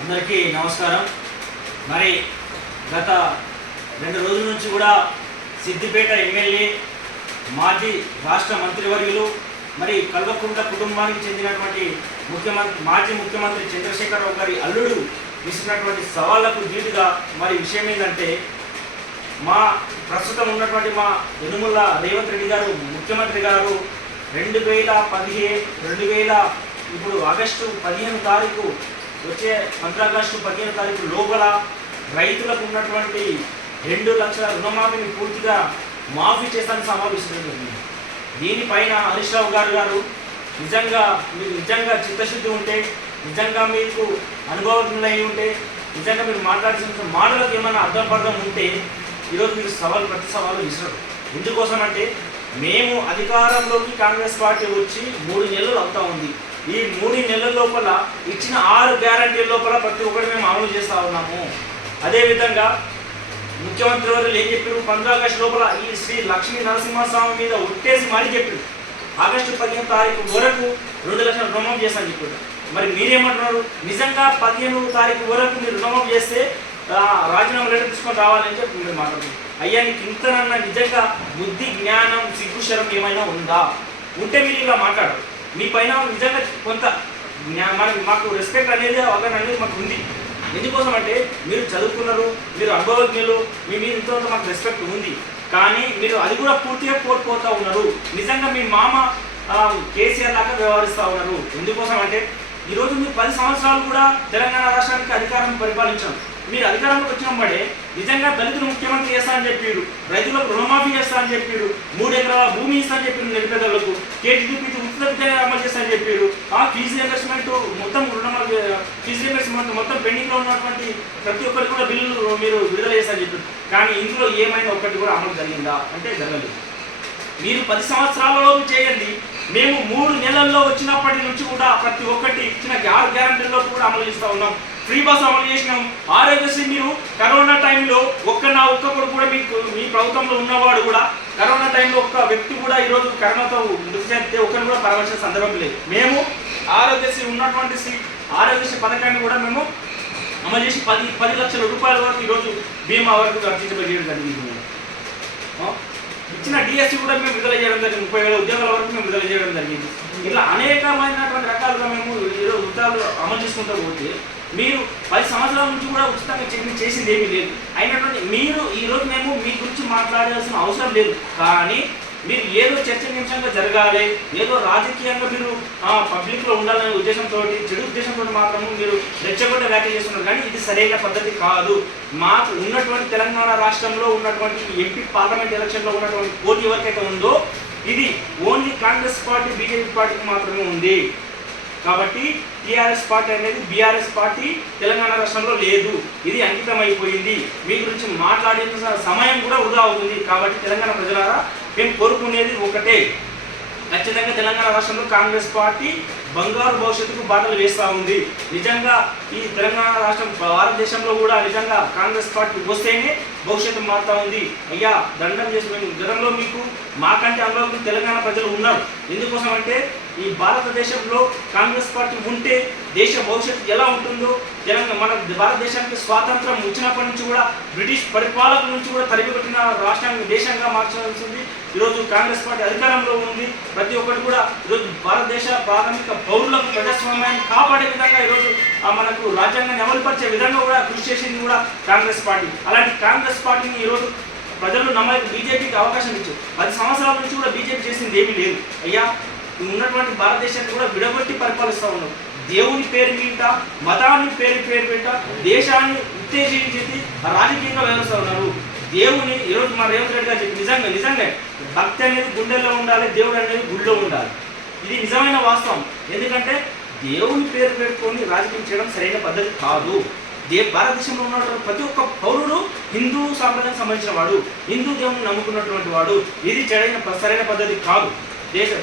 అందరికీ నమస్కారం. మరి గత 2 రోజుల నుంచి కూడా సిద్దిపేట ఎమ్మెల్యే మాజీ రాష్ట్ర మంత్రివర్యులు మరి కల్వకుంట్ల కుటుంబానికి చెందినటువంటి మాజీ ముఖ్యమంత్రి చంద్రశేఖరరావు గారి అల్లుడు విసిరినటువంటి సవాళ్లకు ధీటుగా మరి విషయం ఏంటంటే ప్రస్తుతం ఉన్నటువంటి మా యనుమల రేవంత్ రెడ్డి గారు ముఖ్యమంత్రి గారు 2015 ఇప్పుడు ఆగస్టు 15 తారీఖు వచ్చే 15 ఆగస్టు 15 తారీఖు లోపల రైతులకు ఉన్నటువంటి 2 లక్షల రుణమాఫీని పూర్తిగా మాఫీ చేస్తానని సమావేశం. దీనిపైన హరీష్ రావు గారు నిజంగా చిత్తశుద్ధి ఉంటే, నిజంగా మీకు అనుభవజ్ఞులై ఉంటే, నిజంగా మీరు మాట్లాడాల్సిన మాటలకు ఏమైనా అర్థం ఉంటే ఈరోజు మీరు ప్రతి సవాలు విసరరు. ఎందుకోసం అంటే మేము అధికారంలోకి కాంగ్రెస్ పార్టీ వచ్చి 3 నెలలు అవుతా ఉంది. ఈ 3 నెలల లోపల ఇచ్చిన 6 గ్యారంటీల లోపల ప్రతి ఒక్కటి మేము అమలు చేస్తూ ఉన్నాము. అదేవిధంగా ముఖ్యమంత్రి వారు ఏం చెప్పారు, 15 ఆగస్టు లోపల ఈ శ్రీ లక్ష్మీ నరసింహస్వామి మీద ఒట్టేసి మరీ చెప్పారు ఆగస్టు 15 తారీఖు వరకు 2 లక్షల రుణమాఫీ చేస్తానని చెప్పారు. మరి మీరేమంటున్నారు? నిజంగా 15 తారీఖు వరకు మీరు రుణమాఫీ చేస్తే రాజీనామా లెటర్ తీసుకొని రావాలని చెప్పి మీరు మాట్లాడుతున్నారు. అయ్యా, నీకు ఇంతనన్నా నిజంగా బుద్ధి, జ్ఞానం, సిగ్గు, శరం ఏమైనా ఉందా? ఉంటే మీరు ఇలా మాట్లాడరు. మీ పైన నిజంగా కొంత మాకు రెస్పెక్ట్ అనేది అవగాహన అనేది మాకు ఉంది. ఎందుకోసం అంటే మీరు చదువుకున్నారు, మీరు అనుభవజ్ఞులు, మీ మీద ఇంత మాకు రెస్పెక్ట్ ఉంది. కానీ మీరు అది కూడా పూర్తిగా కోల్పోతూ ఉన్నారు. నిజంగా మీ మామ కేసీఆర్ లాగా వ్యవహరిస్తూ ఉన్నారు. ఎందుకోసం అంటే ఈరోజు మీరు 10 సంవత్సరాలు కూడా తెలంగాణ రాష్ట్రానికి అధికారం పరిపాలించారు. మీరు అధికారంలోకి వచ్చినప్పుడే నిజంగా దళితులు ముఖ్యమంత్రి చేస్తా అని చెప్పారు, రైతులకు రుణమాఫీ చేస్తా అని చెప్పారు, 3 ఎకరాల భూమి ఇస్తా అని చెప్పారు, నిరుపేదలకు కేజీపీ ఉచిత విద్య అమలు చేస్తా అని చెప్పారు. ఫీజు రియంబర్స్మెంట్ ఫీజు రియంబర్స్మెంట్ మొత్తం పెండింగ్లో ఉన్నటువంటి ప్రతి ఒక్కరికి కూడా బిల్లులు మీరు విడుదల చేస్తా అని చెప్పారు. కానీ ఇందులో ఏమైనా ఒక్కటి కూడా అమలు జరిగిందా అంటే జరగలేదు. మీరు 10 సంవత్సరాలలోపు చేయండి, మేము 3 నెలల్లో వచ్చినప్పటి నుంచి కూడా ప్రతి ఒక్కటి ఇచ్చిన 6 గ్యారంటీల్లో కూడా అమలు చేస్తూ ఉన్నాం. ఫ్రీ బస్ అమలు చేసినాం. ఆరోగ్యశ్రీ మీరు కరోనా టైంలో ఒక్కడు కూడా మీ ప్రభుత్వంలో ఉన్నవాడు కూడా కరోనా టైంలో ఒక్క వ్యక్తి కూడా ఈరోజు కరోనాతో మృతి చెందితే ఒక్కరు కూడా పరామర్శించే సందర్భం లేదు. మేము ఆరోగ్యశ్రీ ఉన్నటువంటి ఆరోగ్యశ్రీ పథకాన్ని కూడా మేము అమలు చేసి 10 లక్షల రూపాయల వరకు ఈరోజు బీమా వరకు అర్జించబడేయడం జరిగింది. ఇచ్చిన డిఎస్సీ కూడా మేము విడుదల చేయడం జరిగింది. 30,000 ఉద్యోగాల వరకు మేము విడుదల చేయడం జరిగింది. ఇలా అనేకమైనటువంటి రకాలుగా మేము ఈరోజు ఉద్యోగాలు అమలు చేసుకుంటూ పోతే మీరు 10 సంవత్సరాల నుంచి కూడా ఉచితంగా చేసింది ఏమీ లేదు. అయినటువంటి మీరు ఈరోజు మేము మీ గురించి మాట్లాడాల్సిన అవసరం లేదు. కానీ మీరు ఏదో చర్చనీయాంశంగా జరగాలి, ఏదో రాజకీయంగా మీరు పబ్లిక్లో ఉండాలనే ఉద్దేశంతో, చెడు ఉద్దేశంతో మాత్రము మీరు రెచ్చగొట్ట వ్యాఖ్య చేస్తున్నారు. కానీ ఇది సరైన పద్ధతి కాదు. మాకు ఉన్నటువంటి తెలంగాణ రాష్ట్రంలో ఉన్నటువంటి ఎంపీ పార్లమెంట్ ఎలక్షన్లో ఉన్నటువంటి పోటీ ఎవరికైతే ఉందో ఇది ఓన్లీ కాంగ్రెస్ పార్టీ, బీజేపీ పార్టీకి మాత్రమే ఉంది. కాబట్టి టీఆర్ఎస్ పార్టీ అనేది బీఆర్ఎస్ పార్టీ తెలంగాణ రాష్ట్రంలో లేదు. ఇది అంకితం అయిపోయింది. మీ గురించి మాట్లాడిన సమయం కూడా వృధా అవుతుంది. కాబట్టి తెలంగాణ ప్రజలారా మేము కోరుకునేది ఒకటే, ఖచ్చితంగా తెలంగాణ రాష్ట్రంలో కాంగ్రెస్ పార్టీ బంగారు భవిష్యత్తుకు బాటలు వేస్తూ ఉంది. నిజంగా ఈ తెలంగాణ రాష్ట్రం భారతదేశంలో కూడా నిజంగా కాంగ్రెస్ పార్టీ వస్తేనే భవిష్యత్తు మారుతూ ఉంది. అయ్యా, దండం చేసుకుని గతంలో మీకు మాకంటే అనుభవం తెలంగాణ ప్రజలు ఉన్నారు. ఎందుకోసం అంటే ఈ భారతదేశంలో కాంగ్రెస్ పార్టీ ఉంటే దేశ భవిష్యత్తు ఎలా ఉంటుందో, మన భారతదేశానికి స్వాతంత్రం వచ్చినప్పటి నుంచి కూడా బ్రిటిష్ పరిపాలకుల నుంచి కూడా తరిమికొట్టిన రాష్ట్రాన్ని దేశంగా మార్చాల్సింది. ఈరోజు కాంగ్రెస్ పార్టీ అధికారంలో ఉంది. ప్రతి ఒక్కరు కూడా ఈరోజు భారతదేశ ప్రాథమిక పౌరులకు ప్రజాస్వామ్యాన్ని కాపాడే విధంగా ఈరోజు మనకు రాజ్యాంగాన్ని అమలుపరిచే విధంగా కూడా కృషి చేసింది కూడా కాంగ్రెస్ పార్టీ. అలాంటి కాంగ్రెస్ పార్టీని ఈరోజు ప్రజలు నమ్మకం బీజేపీకి అవకాశం ఇచ్చారు. 10 సంవత్సరాల నుంచి కూడా బీజేపీ చేసింది ఏమీ లేదు. అయ్యా, ఉన్నటువంటి భారతదేశాన్ని కూడా విడగొట్టి పరిపాలిస్తూ ఉన్నారు. దేవుని పేరు మీద, మతాన్ని పేరు మీద దేశాన్ని ఉత్తేజించి రాజకీయంగా వ్యవహరిస్తూ ఉన్నారు. దేవుని ఈరోజు మా రేవంత్ రెడ్డి గారు చెప్పి నిజంగా భక్తి అనేది గుండెల్లో ఉండాలి, దేవుడు అనేది గుడిలో ఉండాలి. ఇది నిజమైన వాస్తవం. ఎందుకంటే దేవుని పేరు పెట్టుకొని రాజకీయం చేయడం సరైన పద్ధతి కాదు. భారతదేశంలో ఉన్న ప్రతి ఒక్క పౌరుడు హిందూ సాంప్రదాయానికి సంబంధించిన వాడు, హిందూ దేవుని నమ్ముకున్నటువంటి వాడు. ఇది సరైన పద్ధతి కాదు.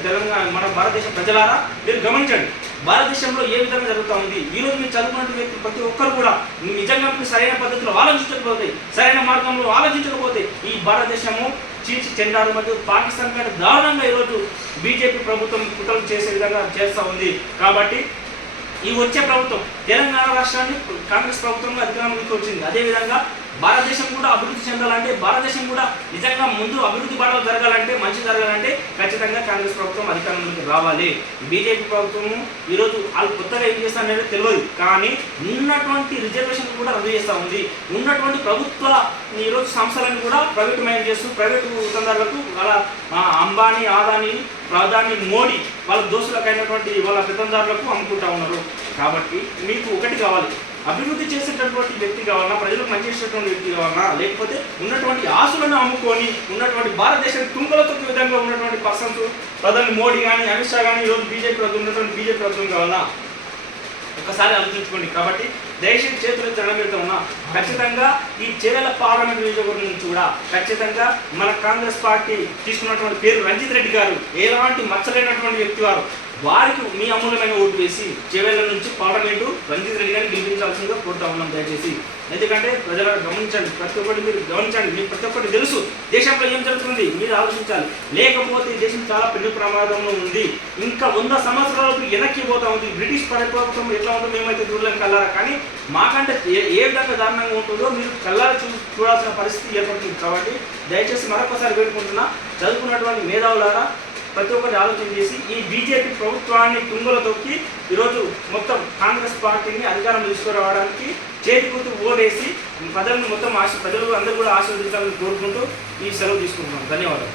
తెలంగాణ మన భారతదేశ ప్రజలారా మీరు గమనించండి, భారతదేశంలో ఏ విధంగా జరుగుతూ ఉంది. ఈరోజు మీరు చదువుకున్న వ్యక్తి ప్రతి ఒక్కరు కూడా నిజంగా సరైన పద్ధతిలో ఆలోచించకపోతే, సరైన మార్గంలో ఆలోచించకపోతే ఈ భారతదేశము చీచి చెండారు మరియు పాకిస్తాన్ కంటే దారుణంగా ఈరోజు బీజేపీ ప్రభుత్వం కుట్రలు చేసే విధంగా చేస్తూ ఉంది. కాబట్టి ఈ వచ్చే ప్రభుత్వం తెలంగాణ రాష్ట్రాన్ని కాంగ్రెస్ ప్రభుత్వంలో అధికారంలోకి వచ్చింది. అదేవిధంగా భారతదేశం కూడా అభివృద్ధి చెందాలంటే, భారతదేశం కూడా నిజంగా ముందు అభివృద్ధి బాటలు జరగాలంటే, మంచి జరగాలంటే ఖచ్చితంగా కాంగ్రెస్ ప్రభుత్వం అధికారంలోకి రావాలి. బీజేపీ ప్రభుత్వము ఈరోజు వాళ్ళు కొత్తగా ఏం చేస్తారనేది తెలియదు, కానీ ఉన్నటువంటి రిజర్వేషన్ కూడా రద్దు చేస్తూ ఉంది. ఉన్నటువంటి ప్రభుత్వ ఈరోజు సంస్థలను కూడా ప్రైవేటైజ్ చేస్తూ ప్రైవేటు ఉద్యోగాలకు వాళ్ళ అంబానీ, ఆదాని, ప్రధాని మోడీ వాళ్ళ దోస్తులకైనటువంటి వాళ్ళ పెత్తందారులకు అమ్ముకుంటా ఉన్నారు. కాబట్టి మీకు ఒకటి కావాలి, అభివృద్ధి చేసేటటువంటి వ్యక్తి కావాలన్నా, ప్రజలకు మంచి చేసేటువంటి వ్యక్తి కావాలన్నా, లేకపోతే ఉన్నటువంటి ఆశలను అమ్ముకొని ఉన్నటువంటి భారతదేశం తుంగలో తొక్కే విధంగా ఉన్నటువంటి పర్సన్స్ ప్రధాని మోడీ కానీ, అమిత్ షా కానీ ఈరోజు బీజేపీ ప్రభుత్వం ఉన్నటువంటి బీజేపీ ప్రభుత్వం కావాలన్నా ఒకసారి ఆలోచించుకోండి. కాబట్టి దయచేసి చేతులు దండం పెడతా ఉన్నా, ఖచ్చితంగా ఈ చేవెళ్ల పార్లమెంట్ నియోజకవర్గం నుంచి కూడా ఖచ్చితంగా మన కాంగ్రెస్ పార్టీ తీసుకున్నటువంటి పేరు రంజిత్ రెడ్డి గారు ఎలాంటి మచ్చలేనటువంటి వ్యక్తి వారికి మీ అమూల్యమైన ఓటు వేసి చేవెళ్ల నుంచి పార్లమెంటు రంజిత్ రెడ్డి గారిని గెలిపించాల్సిందిగా కోరుతా ఉన్నాం దయచేసి. ఎందుకంటే ప్రజలు గమనించండి, ప్రతి ఒక్కటి మీరు గమనించండి, మీకు ప్రతి ఒక్కటి తెలుసు దేశంలో ఏం జరుగుతుంది, మీరు ఆలోచించాలి. లేకపోతే ఈ దేశం చాలా పెద్ద ప్రమాదంలో ఉంది, ఇంకా 100 సంవత్సరాలకు వెనక్కి పోతా ఉంది. బ్రిటిష్ పరిపాలన ఎట్లా ఉందో మేమైతే చూడలేం కల్లారా, కానీ మాకంటే ఏ విధంగా దారుణంగా ఉంటుందో మీరు కల్లారా చూడాల్సిన పరిస్థితి ఏర్పడుతుంది. కాబట్టి దయచేసి మరొకసారి వేడుకుంటున్నా, చదువుకున్నటువంటి మేధావులారా ప్రతి ఒక్కటి ఆలోచన చేసి ఈ బీజేపీ ప్రభుత్వాన్ని తుంగలో తొక్కి ఈరోజు మొత్తం కాంగ్రెస్ పార్టీని అధికారం తీసుకురావడానికి చేతి గుర్తు ఓటేసి ప్రజలను మొత్తం ప్రజలు అందరూ కూడా ఆశీర్వదించాలని కోరుకుంటూ ఈ సెలవు తీసుకుంటున్నాం. ధన్యవాదాలు.